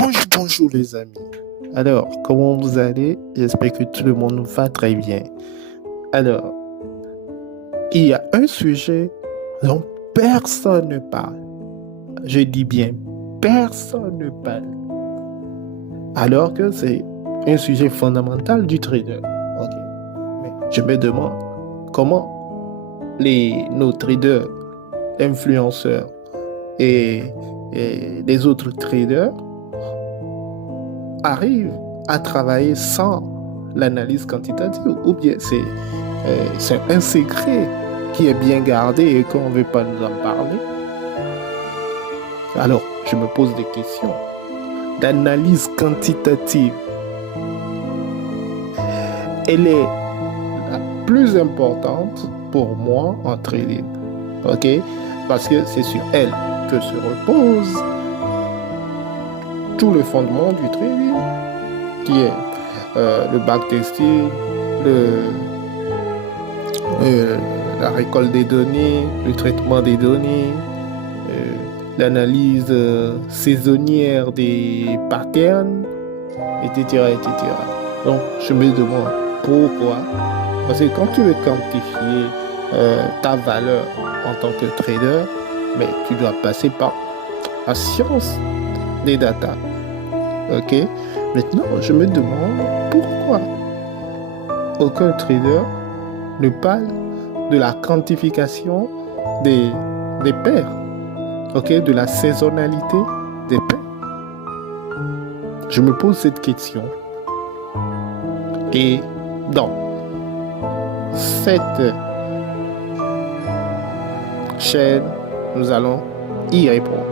Bonjour les amis. Alors, comment vous allez? J'espère que tout le monde va très bien. Alors, il y a un sujet dont personne ne parle. Je dis bien, personne ne parle. Alors que c'est un sujet fondamental du trader. Ok. Mais je me demande comment nos traders, influenceurs et, et les autres traders arrivent à travailler sans l'analyse quantitative, ou bien c'est un secret qui est bien gardé et qu'on ne veut pas nous en parler. Alors, je me pose des questions. L'analyse quantitative, elle est la plus importante pour moi en trading. Ok? Parce que c'est sur elle que se repose tout le fondement du trading, qui est le backtesting, euh, la récolte des données, le traitement des données, l'analyse saisonnière des patterns, etc., etc. Donc, je me demande pourquoi. Parce que quand tu veux quantifier ta valeur en tant que trader, mais tu dois passer par la science des data. Ok? Maintenant, je me demande pourquoi aucun trader ne parle de la quantification des paires, ok, de la saisonnalité des paires. Je me pose cette question et dans cette chaîne, nous allons y répondre.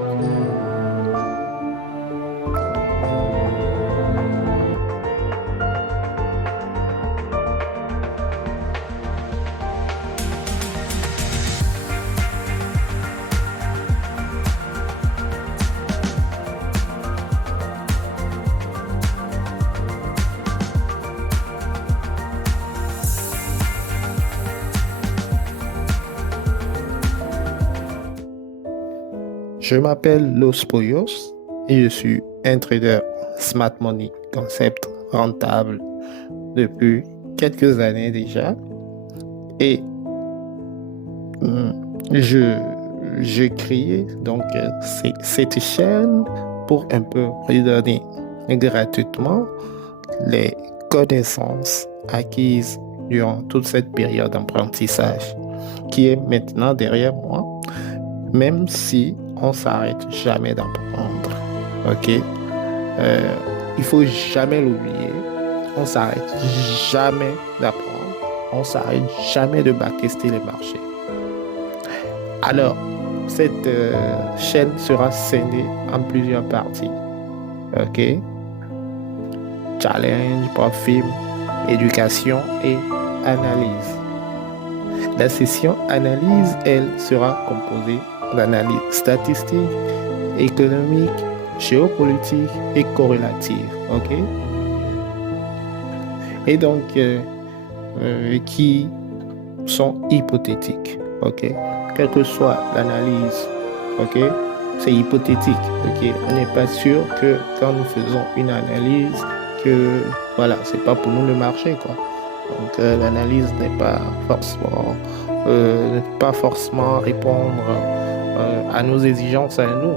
Je m'appelle Los Poyos et je suis un trader Smart Money Concept rentable depuis quelques années déjà. Et j'ai créé donc cette chaîne pour un peu redonner gratuitement les connaissances acquises durant toute cette période d'apprentissage qui est maintenant derrière moi, même si on s'arrête jamais d'apprendre. Ok? Il faut jamais l'oublier. On s'arrête jamais d'apprendre. On s'arrête jamais de backtester les marchés. Alors, cette chaîne sera scindée en plusieurs parties. Ok? Challenge, profil, éducation et analyse. La session analyse, elle, sera composée d'analyse statistique, économique, géopolitique et corrélative. Ok? Et donc, qui sont hypothétiques. Ok? Quelle que soit l'analyse, ok? C'est hypothétique. Ok? On n'est pas sûr que quand nous faisons une analyse, que voilà, c'est pas pour nous le marché, quoi. Donc l'analyse n'est pas forcément répondre à nos exigences à nous,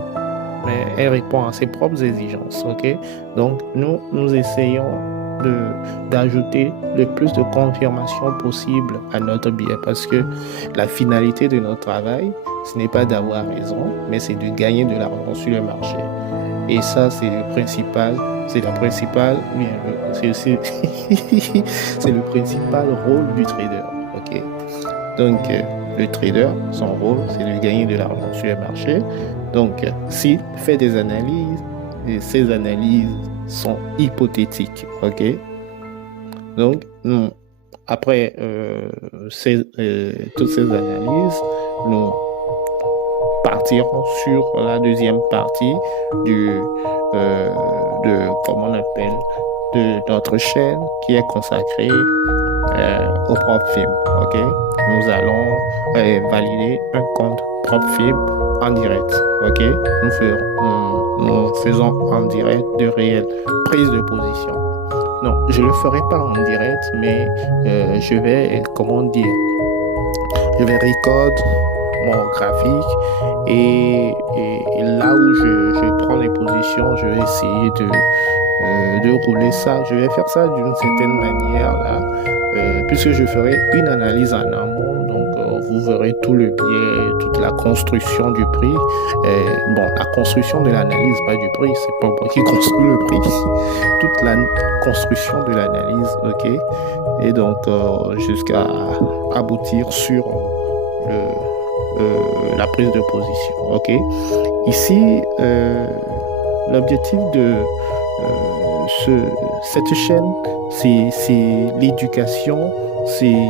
mais elle répond à ses propres exigences, ok? Donc nous essayons d'ajouter le plus de confirmation possible à notre biais parce que la finalité de notre travail, ce n'est pas d'avoir raison, mais c'est de gagner de l'argent sur le marché. Et ça, c'est la principale, c'est le principal rôle du trader, ok? Donc, le trader, son rôle, c'est de gagner de l'argent sur le marché. Donc, s'il fait des analyses, et ces analyses sont hypothétiques, ok? Donc, après toutes ces analyses, nous partirons sur la deuxième partie de comment on appelle, de notre chaîne qui est consacrée au PropFilm. Ok, nous allons valider un compte PropFilm en direct. Ok, nous faisons en direct de réelles prises de position. Non, je ne le ferai pas en direct, mais je vais, comment dire, je vais record mon graphique et là où je prends les positions, je vais essayer de rouler ça. Je vais faire ça d'une certaine manière là, puisque je ferai une analyse en amont. Donc, vous verrez tout le biais, toute la construction du prix. Bon, la construction de l'analyse, pas du prix, c'est pas moi qui construis le prix. Toute la construction de l'analyse, ok. Et donc, jusqu'à aboutir sur la prise de position, ok. Ici, l'objectif de cette chaîne, c'est l'éducation, c'est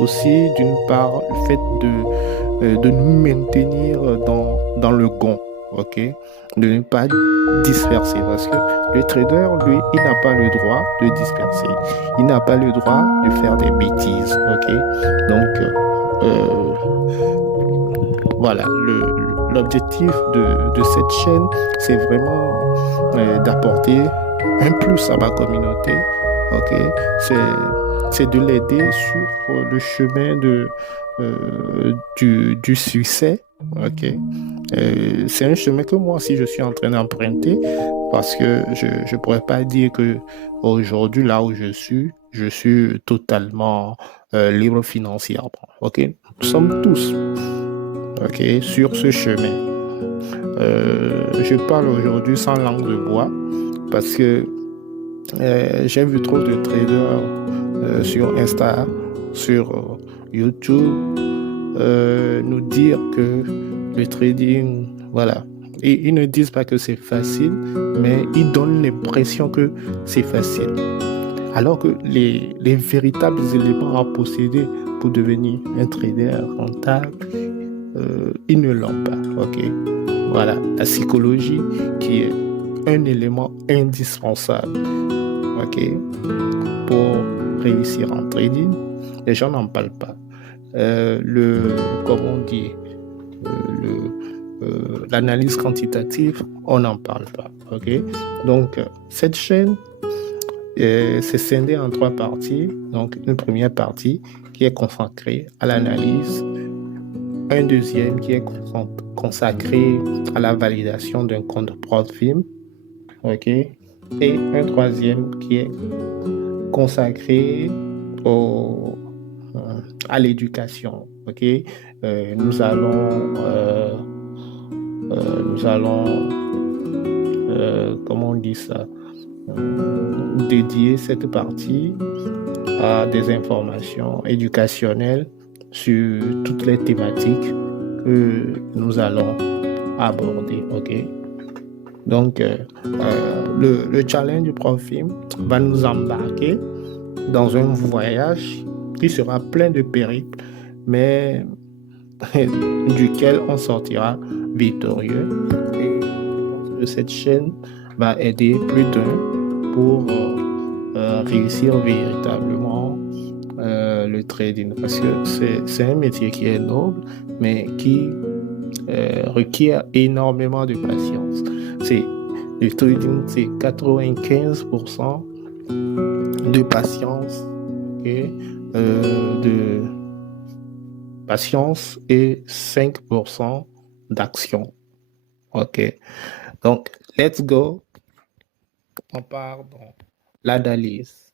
aussi d'une part le fait de nous maintenir dans le gond, ok, de ne pas disperser parce que le trader, lui, il n'a pas le droit de disperser, il n'a pas le droit de faire des bêtises, ok. Donc, voilà, l'objectif de cette chaîne, c'est vraiment d'apporter un plus à ma communauté, ok? C'est de l'aider sur le chemin du succès, ok? C'est un chemin que moi aussi je suis en train d'emprunter parce que je ne pourrais pas dire que aujourd'hui, là où je suis totalement libre financièrement, ok? Nous sommes tous, ok, sur ce chemin. Je parle aujourd'hui sans langue de bois parce que j'ai vu trop de traders sur Insta, sur YouTube nous dire que le trading, voilà. Et ils ne disent pas que c'est facile, mais ils donnent l'impression que c'est facile. Alors que les véritables éléments à posséder pour devenir un trader rentable, ils ne l'ont pas. Ok, voilà, la psychologie qui est un élément indispensable, ok, pour réussir en trading. Les gens n'en parlent pas. Comment on dit, l'analyse quantitative, on n'en parle pas. Ok, donc cette chaîne c'est scindé en 3 parties. Donc une première partie qui est consacrée à l'analyse, un deuxième qui est consacré à la validation d'un compte PropFilm, ok, et un troisième qui est consacré à l'éducation, ok. Nous allons comment on dit ça, dédier cette partie à des informations éducationnelles sur toutes les thématiques que nous allons aborder, ok. Donc, le challenge du PropFilm va nous embarquer dans un voyage qui sera plein de périples, mais duquel on sortira victorieux. Et je pense que cette chaîne va aider plus d'un pour réussir véritablement le trading, parce que c'est un métier qui est noble, mais qui requiert énormément de patience. Le trading, c'est 95% de patience, okay? De patience et 5% d'action. Ok. Donc, let's go. On part dans l'analyse.